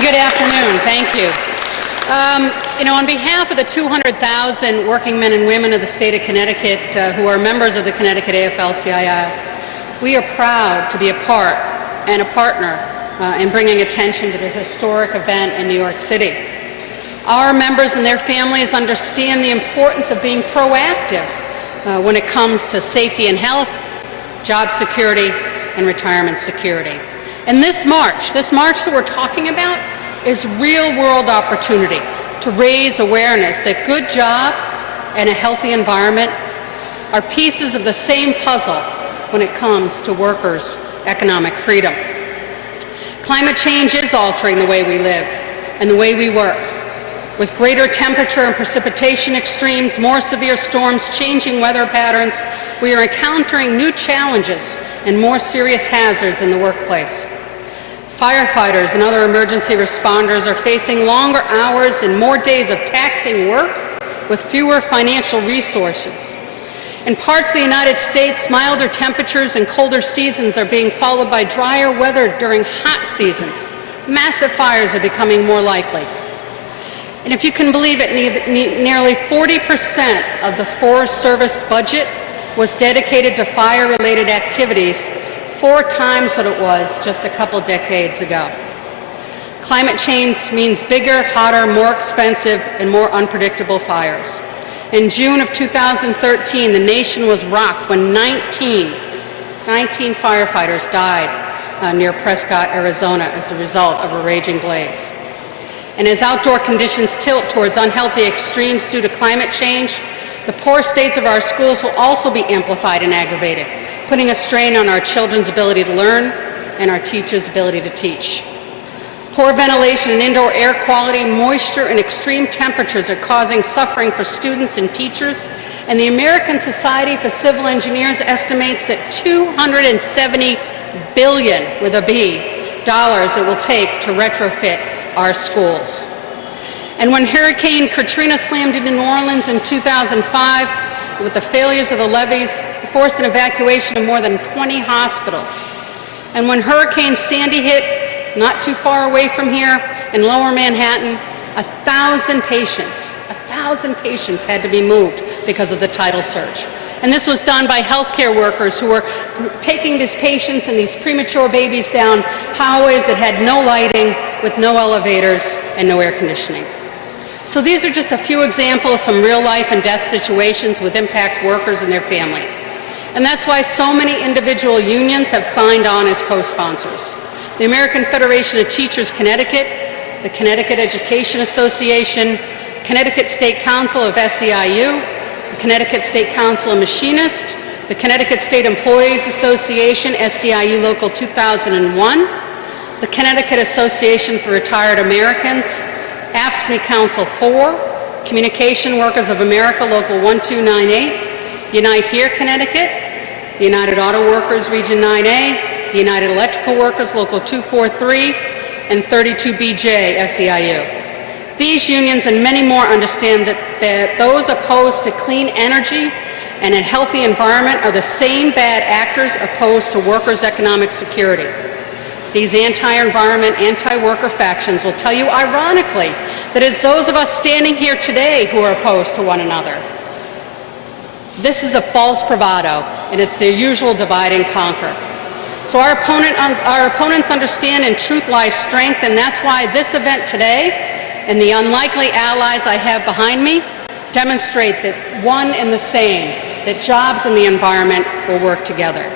And good afternoon. Thank you. On behalf of the 200,000 working men and women of the state of Connecticut who are members of the Connecticut AFL-CIO, we are proud to be a part and a partner in bringing attention to this historic event in New York City. Our members and their families understand the importance of being proactive when it comes to safety and health, job security, and retirement security. And this march that we're talking about is real-world opportunity to raise awareness that good jobs and a healthy environment are pieces of the same puzzle when it comes to workers' economic freedom. Climate change is altering the way we live and the way we work. With greater temperature and precipitation extremes, more severe storms, changing weather patterns, we are encountering new challenges and more serious hazards in the workplace. Firefighters and other emergency responders are facing longer hours and more days of taxing work with fewer financial resources. In parts of the United States, milder temperatures and colder seasons are being followed by drier weather during hot seasons. Massive fires are becoming more likely. And if you can believe it, nearly 40% of the Forest Service budget was dedicated to fire-related activities, 4 times what it was just a couple decades ago. Climate change means bigger, hotter, more expensive, and more unpredictable fires. In June of 2013, the nation was rocked when 19 firefighters died near Prescott, Arizona as a result of a raging blaze. And as outdoor conditions tilt towards unhealthy extremes due to climate change, the poor states of our schools will also be amplified and aggravated, putting a strain on our children's ability to learn and our teachers' ability to teach. Poor ventilation and indoor air quality, moisture, and extreme temperatures are causing suffering for students and teachers, and the American Society for Civil Engineers estimates that $270 billion, with a B, dollars it will take to retrofit our schools. And when Hurricane Katrina slammed into New Orleans in 2005, with the failures of the levees, forced an evacuation of more than 20 hospitals. And when Hurricane Sandy hit, not too far away from here, in Lower Manhattan, 1,000 patients had to be moved because of the tidal surge. And this was done by healthcare workers who were taking these patients and these premature babies down hallways that had no lighting, with no elevators and no air conditioning. So these are just a few examples of some real life and death situations with impact workers and their families. And that's why so many individual unions have signed on as co-sponsors. The American Federation of Teachers Connecticut, the Connecticut Education Association, Connecticut State Council of SEIU, the Connecticut State Council of Machinists, the Connecticut State Employees Association, SEIU Local 2001, the Connecticut Association for Retired Americans, AFSCME Council 4, Communication Workers of America Local 1298, Unite Here Connecticut, the United Auto Workers Region 9A, the United Electrical Workers Local 243, and 32BJ SEIU. These unions and many more understand that those opposed to clean energy and a healthy environment are the same bad actors opposed to workers' economic security. These anti-environment, anti-worker factions will tell you, ironically, that it's those of us standing here today who are opposed to one another. This is a false bravado, and it's their usual divide and conquer. So our opponents understand in truth lies strength, and that's why this event today and the unlikely allies I have behind me demonstrate that one and the same, that jobs and the environment will work together.